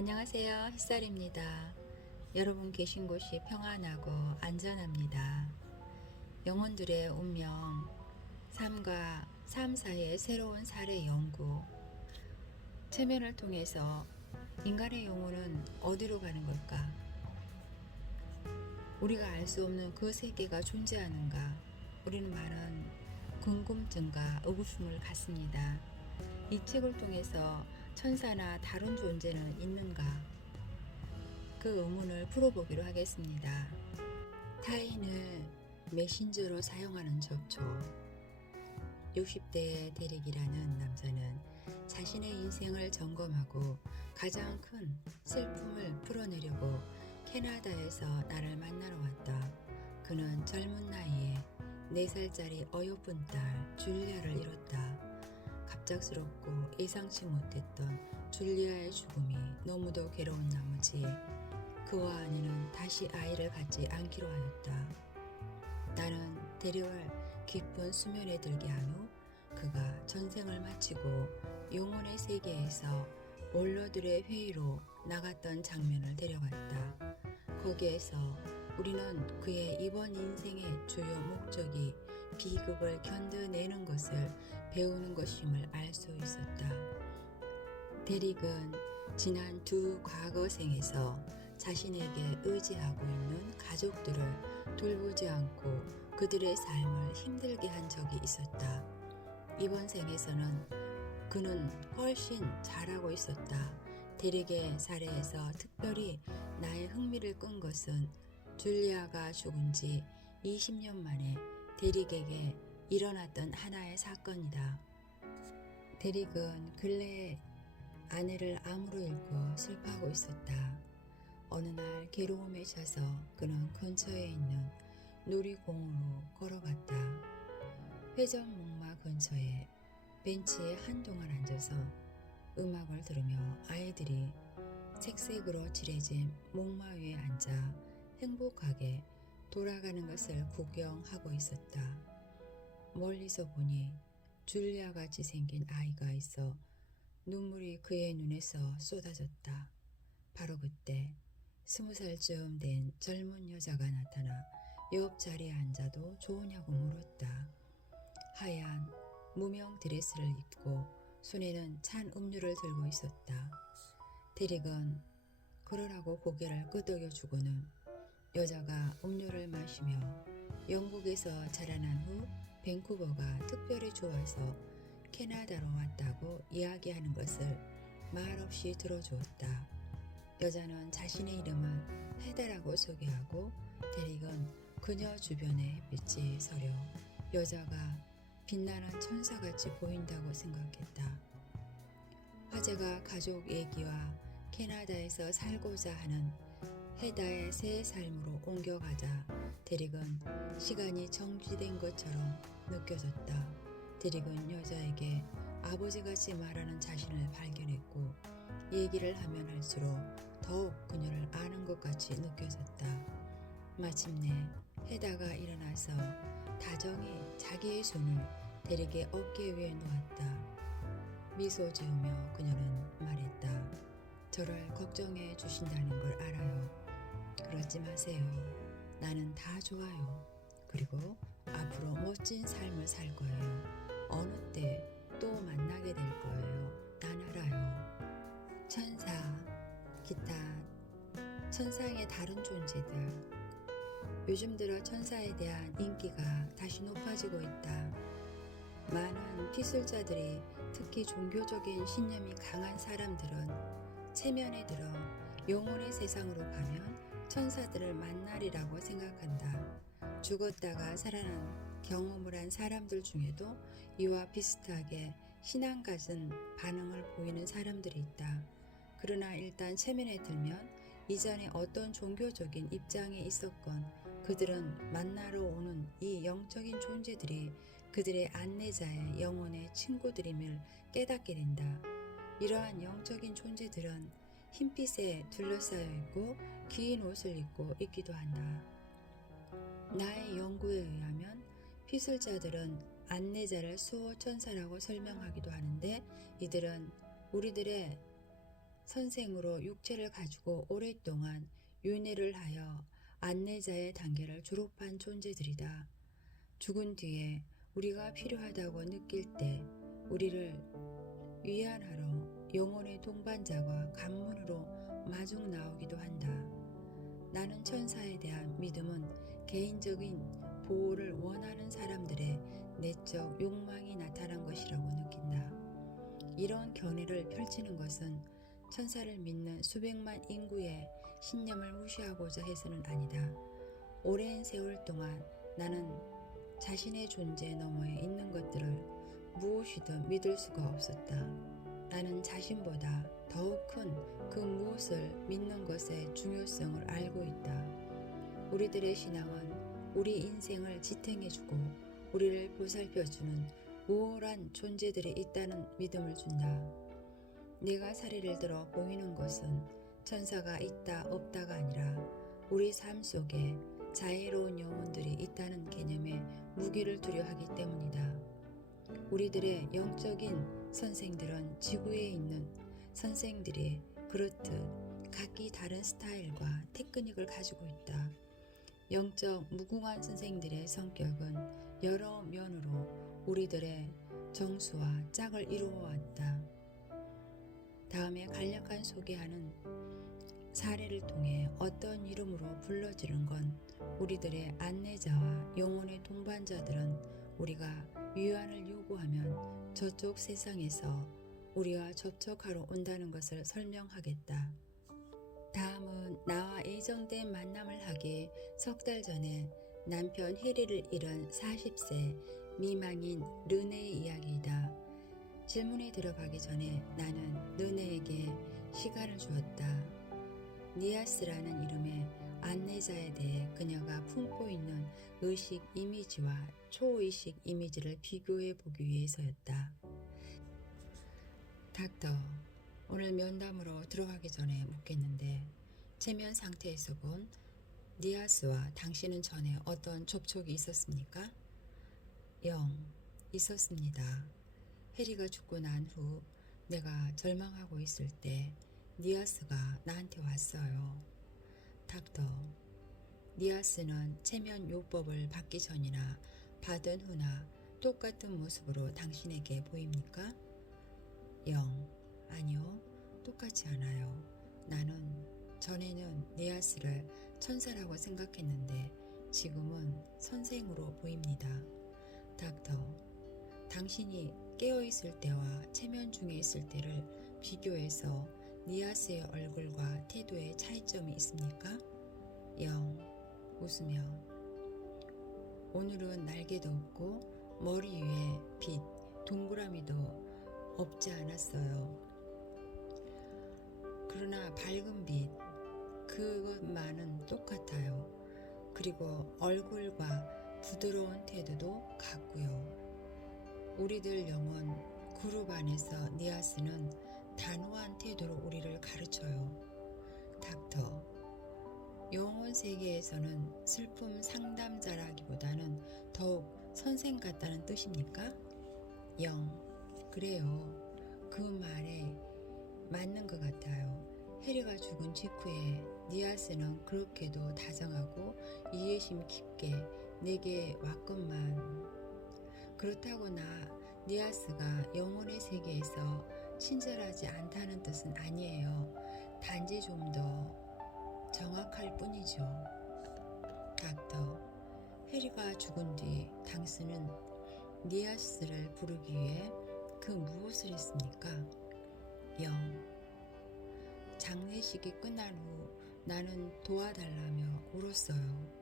안녕하세요. 햇살입니다. 여러분 계신 곳이 평안하고 안전합니다. 영혼들의 운명, 삶과 삶 사이의 새로운 사례 연구, 체면을 통해서 인간의 영혼은 어디로 가는 걸까? 우리가 알 수 없는 그 세계가 존재하는가? 우리는 많은 궁금증과 의구심을 갖습니다. 이 책을 통해서 천사나 다른 존재는 있는가? 그 의문을 풀어보기로 하겠습니다. 타인을 메신저로 사용하는 접촉. 60대의 데릭이라는 남자는 자신의 인생을 점검하고 가장 큰 슬픔을 풀어내려고 캐나다에서 나를 만나러 왔다. 그는 젊은 나이에 4살짜리 어여쁜 딸 줄리아를 잃었다. 갑작스럽고 예상치 못했던 줄리아의 죽음이 너무도 괴로운 나머지 그와 아내는 다시 아이를 갖지 않기로 하였다. 나는 데릭을 깊은 수면에 들게 한 후 그가 전생을 마치고 영혼의 세계에서 원로들의 회의로 나갔던 장면을 데려갔다. 거기에서 우리는 그의 이번 인생의 주요 목적이 비극을 견뎌내는 것을 배우는 것임을 알 수 있었다. 데릭은 지난 2 과거생에서 자신에게 의지하고 있는 가족들을 돌보지 않고 그들의 삶을 힘들게 한 적이 있었다. 이번 생에서는 그는 훨씬 잘하고 있었다. 데릭의 사례에서 특별히 나의 흥미를 끈 것은 줄리아가 죽은 지 20년 만에 데릭에게 일어났던 하나의 사건이다. 데릭은 근래에 아내를 암으로 잃고 슬퍼하고 있었다. 어느 날 괴로움에 차서 그는 근처에 있는 놀이공원으로 걸어갔다. 회전 목마 근처에 벤치에 한동안 앉아서 음악을 들으며 아이들이 색색으로 칠해진 목마 위에 앉아 행복하게 돌아가는 것을 구경하고 있었다. 멀리서 보니 줄리아 같이 생긴 아이가 있어 눈물이 그의 눈에서 쏟아졌다. 바로 그때 20살쯤 된 젊은 여자가 나타나 옆자리에 앉아도 좋으냐고 물었다. 하얀 무명 드레스를 입고 손에는 찬 음료를 들고 있었다. 데릭은 그러라고 고개를 끄덕여주고는 여자가 음료를 마시며 영국에서 자라난 후 밴쿠버가 특별히 좋아서 캐나다로 왔다고 이야기하는 것을 말없이 들어주었다. 여자는 자신의 이름은 헤다라고 소개하고 데릭은 그녀 주변에 햇빛이 서려 여자가 빛나는 천사같이 보인다고 생각했다. 화제가 가족 얘기와 캐나다에서 살고자 하는 헤다의 새 삶으로 옮겨가자 데릭은 시간이 정지된 것처럼 느껴졌다. 데릭은 여자에게 아버지같이 말하는 자신을 발견했고 얘기를 하면 할수록 더욱 그녀를 아는 것 같이 느껴졌다. 마침내 헤다가 일어나서 다정히 자기의 손을 데릭의 어깨 위에 놓았다. 미소 지으며 그녀는 말했다. 저를 걱정해 주신다는 걸 알아요. 그러지 마세요. 나는 다 좋아요. 그리고 앞으로 멋진 삶을 살 거예요. 어느 때 또 만나게 될 거예요. 난 알아요. 천사, 기타, 천상의 다른 존재들. 요즘 들어 천사에 대한 인기가 다시 높아지고 있다. 많은 피술자들이 특히 종교적인 신념이 강한 사람들은 체면에 들어 영혼의 세상으로 가면 천사들을 만나리라고 생각한다. 죽었다가 살아난 경험을 한 사람들 중에도 이와 비슷하게 신앙 가진 반응을 보이는 사람들이 있다. 그러나 일단 체면에 들면 이전에 어떤 종교적인 입장에 있었건 그들은 만나러 오는 이 영적인 존재들이 그들의 안내자의 영혼의 친구들임을 깨닫게 된다. 이러한 영적인 존재들은 흰빛에 둘러싸여 있고 긴 옷을 입고 있기도 한다. 나의 연구에 의하면 피술자들은 안내자를 수호천사라고 설명하기도 하는데 이들은 우리들의 선생으로 육체를 가지고 오랫동안 윤회를 하여 안내자의 단계를 졸업한 존재들이다. 죽은 뒤에 우리가 필요하다고 느낄 때 우리를 위안하러 영혼의 동반자가 관문으로 마중 나오기도 한다. 나는 천사에 대한 믿음은 개인적인 보호를 원하는 사람들의 내적 욕망이 나타난 것이라고 느낀다. 이런 견해를 펼치는 것은 천사를 믿는 수백만 인구의 신념을 무시하고자 해서는 아니다. 오랜 세월 동안 나는 자신의 존재 너머에 있는 것들을 무엇이든 믿을 수가 없었다. 나는 자신보다 더욱 큰 그 무엇을 믿는 것의 중요성을 알고 있다. 우리들의 신앙은 우리 인생을 지탱해주고 우리를 보살펴주는 우월한 존재들이 있다는 믿음을 준다. 내가 사리를 들어 보이는 것은 천사가 있다 없다가 아니라 우리 삶 속에 자애로운 영혼들이 있다는 개념에 무기를 두려 하기 때문이다. 우리들의 영적인 선생들은 지구에 있는 선생들이 그렇듯 각기 다른 스타일과 테크닉을 가지고 있다. 영적 무궁한 선생들의 성격은 여러 면으로 우리들의 정수와 짝을 이루어왔다. 다음에 간략한 소개하는 사례를 통해 어떤 이름으로 불러지는 건 우리들의 안내자와 영혼의 동반자들은 우리가 위안을 요구하면 저쪽 세상에서 우리와 접촉하러 온다는 것을 설명하겠다. 다음은 나와 예정된 만남을 하기 석 달 전에 남편 해리를 잃은 40세 미망인 르네의 이야기이다. 질문에 들어가기 전에 나는 르네에게 시간을 주었다. 니아스라는 이름의 안내자에 대해 그녀가 품고 있는 의식 이미지와 초의식 이미지를 비교해 보기 위해서였다. 닥터, 오늘 면담으로 들어가기 전에 묻겠는데 체면 상태에서 본 니아스와 당신은 전에 어떤 접촉이 있었습니까? 있었습니다. 해리가 죽고 난 후 내가 절망하고 있을 때 니아스가 나한테 왔어요. 닥터, 니아스는 체면 요법을 받기 전이나 받은 후나 똑같은 모습으로 당신에게 보입니까? 아니요, 똑같지 않아요. 나는 전에는 니아스를 천사라고 생각했는데 지금은 선생으로 보입니다. 닥터, 당신이 깨어있을 때와 체면 중에 있을 때를 비교해서 니아스의 얼굴과 태도에 차이점이 있습니까? 웃으며 오늘은 날개도 없고 머리 위에 빛, 동그라미도 없지 않았어요. 그러나 밝은 빛, 그것만은 똑같아요. 그리고 얼굴과 부드러운 태도도 같고요. 우리들 영혼 그룹 안에서 니아스는 단호한 태도로 우리를 가르쳐요. 닥터, 영혼 세계에서는 슬픔 상담자라기보다는 더욱 선생 같다는 뜻입니까? 그래요. 그 말에 맞는 것 같아요. 해리가 죽은 직후에 니아스는 그렇게도 다정하고 이해심 깊게 내게 왔건만 그렇다고 니아스가 영혼의 세계에서 친절하지 않다는 뜻은 아니에요. 단지 좀 더 정확할 뿐이죠. 닥터, 해리가 죽은 뒤 당신은 니아스를 부르기 위해 그 무엇을 했습니까? 장례식이 끝난 후 나는 도와달라며 울었어요.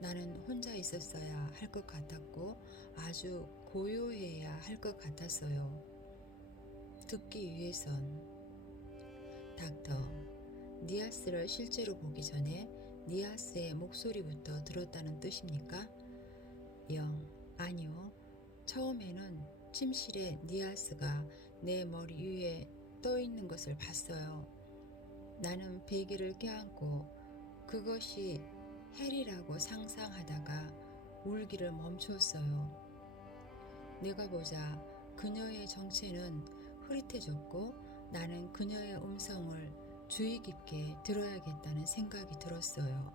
나는 혼자 있었어야 할 것 같았고 아주 고요해야 할 것 같았어요. 듣기 위해선. 닥터, 니아스를 실제로 보기 전에 니아스의 목소리부터 들었다는 뜻입니까? 아니요. 처음에는 침실에 니아스가 내 머리 위에 떠 있는 것을 봤어요. 나는 베개를 껴안고 그것이 해리라고 상상하다가 울기를 멈추었어요. 내가 보자 그녀의 정체는 흐릿해졌고 나는 그녀의 음성을 주의 깊게 들어야겠다는 생각이 들었어요.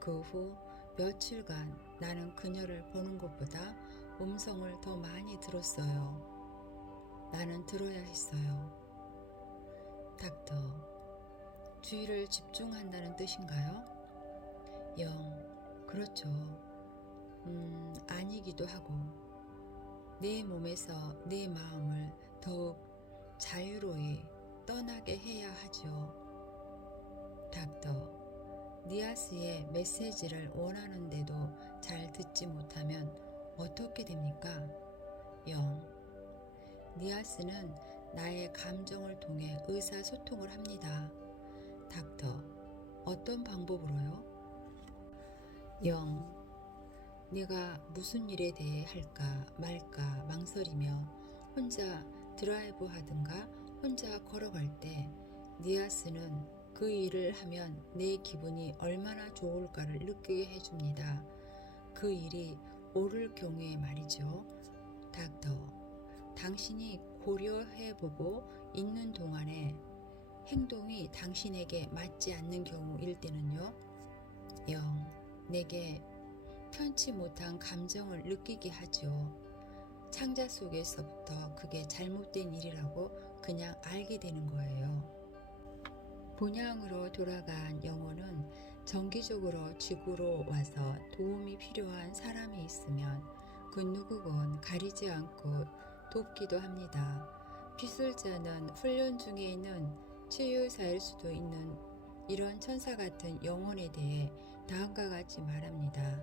그 후 며칠간 나는 그녀를 보는 것보다 음성을 더 많이 들었어요. 나는 들어야 했어요. 닥터, 주의를 집중한다는 뜻인가요? 그렇죠. 아니기도 하고, 내 몸에서 내 마음을 더욱 자유로이 떠나게 해야 하죠. 닥터, 니아스의 메시지를 원하는데도 잘 듣지 못하면 어떻게 됩니까? 니아스는 나의 감정을 통해 의사소통을 합니다. 닥터, 어떤 방법으로요? 네가 무슨 일에 대해 할까 말까 망설이며 혼자 드라이브 하든가 혼자 걸어갈 때 니아스는 그 일을 하면 내 기분이 얼마나 좋을까를 느끼게 해줍니다. 그 일이 옳을 경우에 말이죠. 닥터, 당신이 고려해보고 있는 동안에 행동이 당신에게 맞지 않는 경우일 때는요. 내게 편치 못한 감정을 느끼게 하죠. 창자 속에서부터 그게 잘못된 일이라고 그냥 알게 되는 거예요. 본향으로 돌아간 영혼은 정기적으로 지구로 와서 도움이 필요한 사람이 있으면 그 누구건 가리지 않고 돕기도 합니다. 비술자는 훈련 중에 있는 치유사일 수도 있는 이런 천사 같은 영혼에 대해 다음과 같이 말합니다.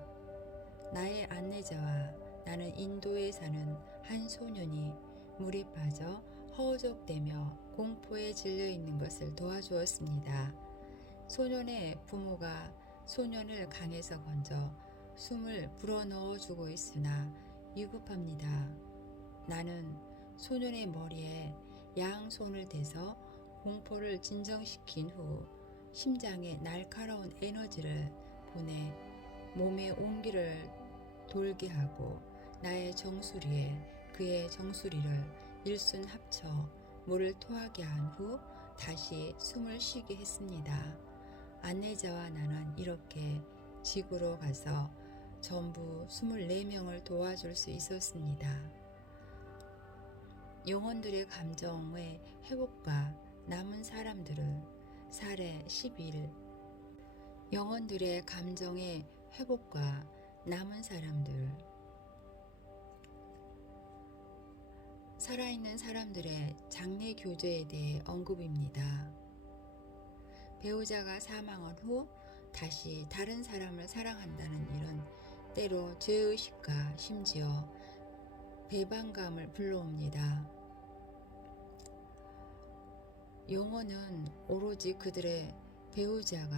나의 안내자와 나는 인도에 사는 한 소년이 물에 빠져 허우적대며 공포에 질려 있는 것을 도와주었습니다. 소년의 부모가 소년을 강에서 건져 숨을 불어넣어 주고 있으나 위급합니다. 나는 소년의 머리에 양손을 대서 공포를 진정시킨 후 심장에 날카로운 에너지를 보내 몸의 온기를 돌게 하고 나의 정수리에 그의 정수리를 일순 합쳐 물을 토하게 한 후 다시 숨을 쉬게 했습니다. 안내자와 나는 이렇게 지구로 가서 전부 24명을 도와줄 수 있었습니다. 영혼들의 감정의 회복과 남은 사람들을 사례 11 영혼들의 감정의 회복과 남은 사람들 살아있는 사람들의 장례 교제에 대해 언급입니다. 배우자가 사망한 후 다시 다른 사람을 사랑한다는 일은 때로 죄의식과 심지어 배반감을 불러옵니다. 영혼은 오로지 그들의 배우자가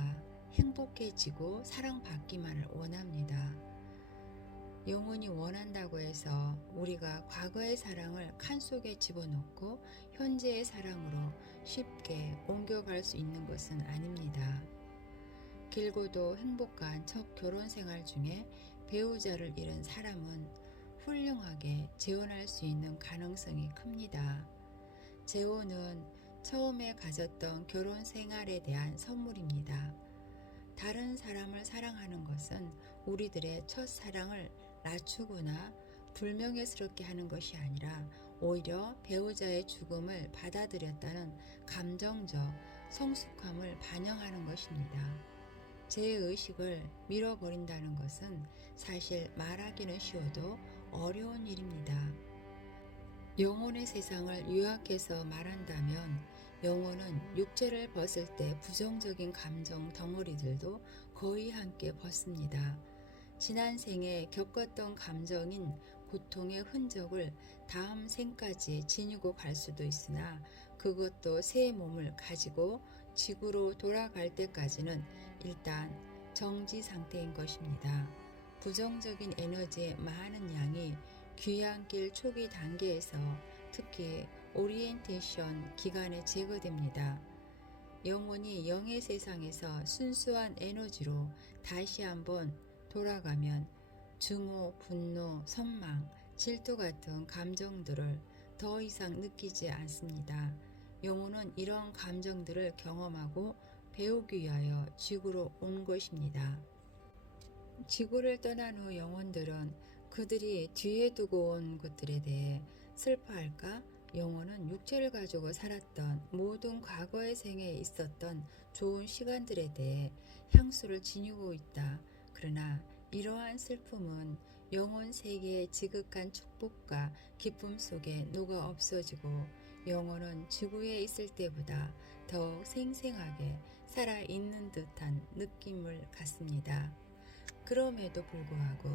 행복해지고 사랑받기만을 원합니다. 영혼이 원한다고 해서 우리가 과거의 사랑을 칸 속에 집어넣고 현재의 사랑으로 쉽게 옮겨갈 수 있는 것은 아닙니다. 길고도 행복한 첫 결혼 생활 중에 배우자를 잃은 사람은 훌륭하게 재혼할 수 있는 가능성이 큽니다. 재혼은 처음에 가졌던 결혼 생활에 대한 선물입니다. 다른 사람을 사랑하는 것은 우리들의 첫 사랑을 낮추거나 불명예스럽게 하는 것이 아니라 오히려 배우자의 죽음을 받아들였다는 감정적 성숙함을 반영하는 것입니다. 죄의식을 밀어버린다는 것은 사실 말하기는 쉬워도 어려운 일입니다. 영혼의 세상을 요약해서 말한다면 영혼은 육체를 벗을 때 부정적인 감정 덩어리들도 거의 함께 벗습니다. 지난 생에 겪었던 감정인 고통의 흔적을 다음 생까지 지니고 갈 수도 있으나 그것도 새 몸을 가지고 지구로 돌아갈 때까지는 일단 정지 상태인 것입니다. 부정적인 에너지의 많은 양이 귀향길 초기 단계에서 특히 오리엔테이션 기간에 제거됩니다. 영혼이 영의 세상에서 순수한 에너지로 다시 한번 돌아가면 증오, 분노, 선망, 질투 같은 감정들을 더 이상 느끼지 않습니다. 영혼은 이런 감정들을 경험하고 배우기 위하여 지구로 온 것입니다. 지구를 떠난 후 영혼들은 그들이 뒤에 두고 온 것들에 대해 슬퍼할까? 영혼은 육체를 가지고 살았던 모든 과거의 생에 있었던 좋은 시간들에 대해 향수를 지니고 있다. 그러나 이러한 슬픔은 영혼 세계의 지극한 축복과 기쁨 속에 녹아 없어지고 영혼은 지구에 있을 때보다 더욱 생생하게 살아있는 듯한 느낌을 갖습니다. 그럼에도 불구하고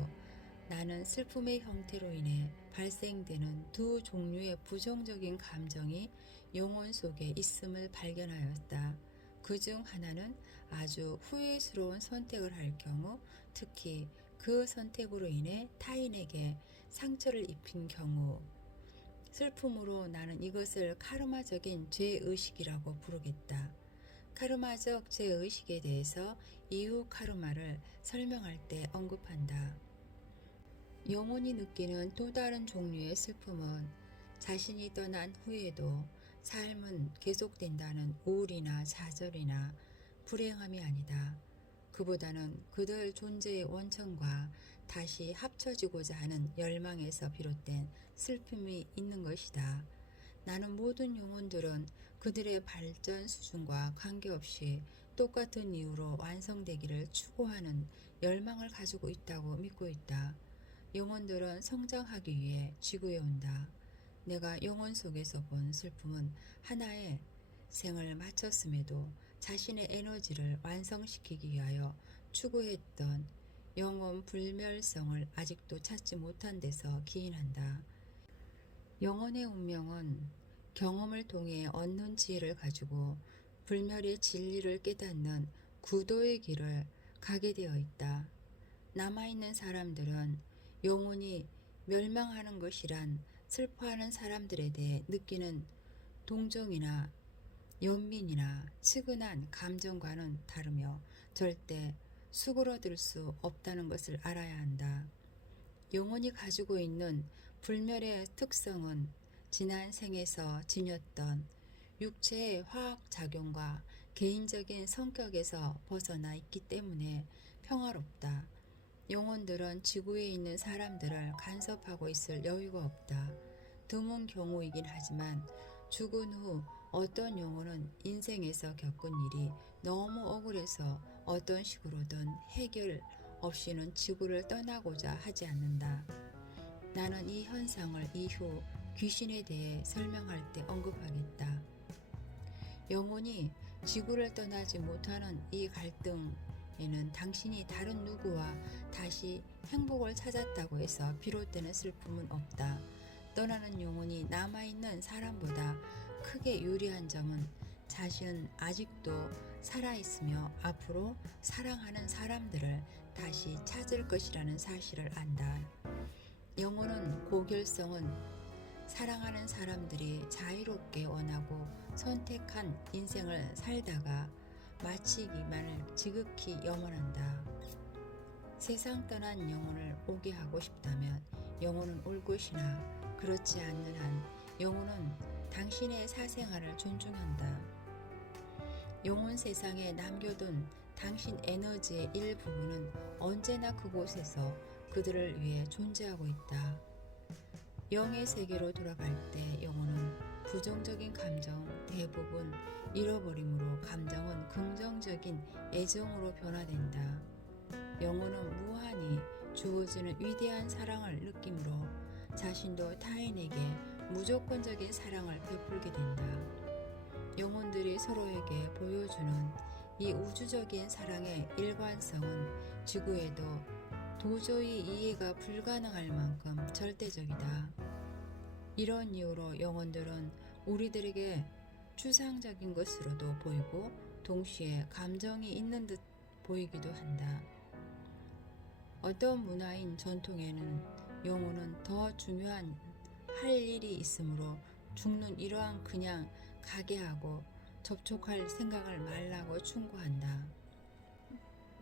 나는 슬픔의 형태로 인해 발생되는 두 종류의 부정적인 감정이 영혼 속에 있음을 발견하였다. 그 중 하나는 아주 후회스러운 선택을 할 경우, 특히 그 선택으로 인해 타인에게 상처를 입힌 경우, 슬픔으로 나는 이것을 카르마적인 죄의식이라고 부르겠다. 카르마적 죄의식에 대해서 이후 카르마를 설명할 때 언급한다. 영혼이 느끼는 또 다른 종류의 슬픔은 자신이 떠난 후에도 삶은 계속된다는 우울이나 좌절이나 불행함이 아니다. 그보다는 그들 존재의 원천과 다시 합쳐지고자 하는 열망에서 비롯된 슬픔이 있는 것이다. 나는 모든 영혼들은 그들의 발전 수준과 관계없이 똑같은 이유로 완성되기를 추구하는 열망을 가지고 있다고 믿고 있다. 영혼들은 성장하기 위해 지구에 온다. 내가 영혼 속에서 본 슬픔은 하나의 생을 마쳤음에도 자신의 에너지를 완성시키기 위하여 추구했던 영혼 불멸성을 아직도 찾지 못한 데서 기인한다. 영혼의 운명은 경험을 통해 얻는 지혜를 가지고 불멸의 진리를 깨닫는 구도의 길을 가게 되어 있다. 남아있는 사람들은 영혼이 멸망하는 것이란 슬퍼하는 사람들에 대해 느끼는 동정이나 연민이나 측은한 감정과는 다르며 절대 수그러들 수 없다는 것을 알아야 한다. 영혼이 가지고 있는 불멸의 특성은 지난 생에서 지녔던 육체의 화학작용과 개인적인 성격에서 벗어나 있기 때문에 평화롭다. 영혼들은 지구에 있는 사람들을 간섭하고 있을 여유가 없다. 드문 경우이긴 하지만 죽은 후 어떤 영혼은 인생에서 겪은 일이 너무 억울해서 어떤 식으로든 해결 없이는 지구를 떠나고자 하지 않는다. 나는 이 현상을 이후 귀신에 대해 설명할 때 언급하겠다. 영혼이 지구를 떠나지 못하는 이 갈등에는 당신이 다른 누구와 다시 행복을 찾았다고 해서 비롯되는 슬픔은 없다. 떠나는 영혼이 남아있는 사람보다 크게 유리한 점은 자신은 아직도 살아있으며 앞으로 사랑하는 사람들을 다시 찾을 것이라는 사실을 안다. 영혼은 고결성은 사랑하는 사람들이 자유롭게 원하고 선택한 인생을 살다가 마치기만을 지극히 염원한다. 세상 떠난 영혼을 오게 하고 싶다면 영혼은 올 것이나 그렇지 않는 한 영혼은 당신의 사생활을 존중한다. 영혼 세상에 남겨둔 당신 에너지의 일부분은 언제나 그곳에서 그들을 위해 존재하고 있다. 영의 세계로 돌아갈 때 영혼은 부정적인 감정 대부분 잃어버림으로 감정은 긍정적인 애정으로 변화된다. 영혼은 무한히 주어지는 위대한 사랑을 느끼므로 자신도 타인에게 무조건적인 사랑을 베풀게 된다. 영혼들이 서로에게 보여주는 이 우주적인 사랑의 일관성은 지구에도 도저히 이해가 불가능할 만큼 절대적이다. 이런 이유로 영혼들은 우리들에게 추상적인 것으로도 보이고 동시에 감정이 있는 듯 보이기도 한다. 어떤 문화인 전통에는 영혼은 더 중요한 할 일이 있으므로 죽는 이러한 그냥 가게 하고 접촉할 생각을 말라고 충고한다.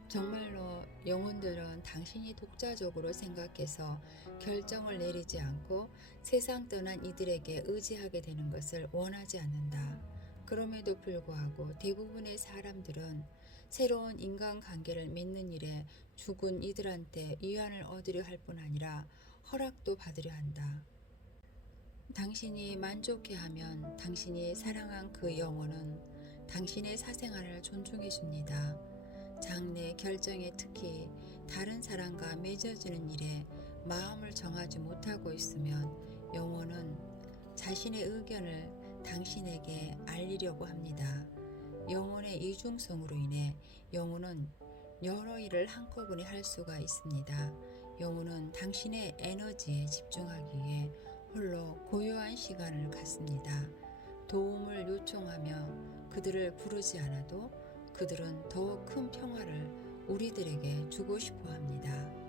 정말로 영혼들은 당신이 독자적으로 생각해서 결정을 내리지 않고 세상 떠난 이들에게 의지하게 되는 것을 원하지 않는다. 그럼에도 불구하고 대부분의 사람들은 새로운 인간관계를 맺는 일에 죽은 이들한테 위안을 얻으려 할 뿐 아니라 허락도 받으려 한다. 당신이 만족해하면 당신이 사랑한 그 영혼은 당신의 사생활을 존중해 줍니다. 장래 결정에 특히 다른 사람과 맺어지는 일에 마음을 정하지 못하고 있으면 영혼은 자신의 의견을 당신에게 알리려고 합니다. 영혼의 이중성으로 인해 영혼은 여러 일을 한꺼번에 할 수가 있습니다. 영혼은 당신의 에너지에 집중하기 위해 홀로 고요한 시간을 갖습니다. 도움을 요청하며 그들을 부르지 않아도 그들은 더 큰 평화를 우리들에게 주고 싶어 합니다.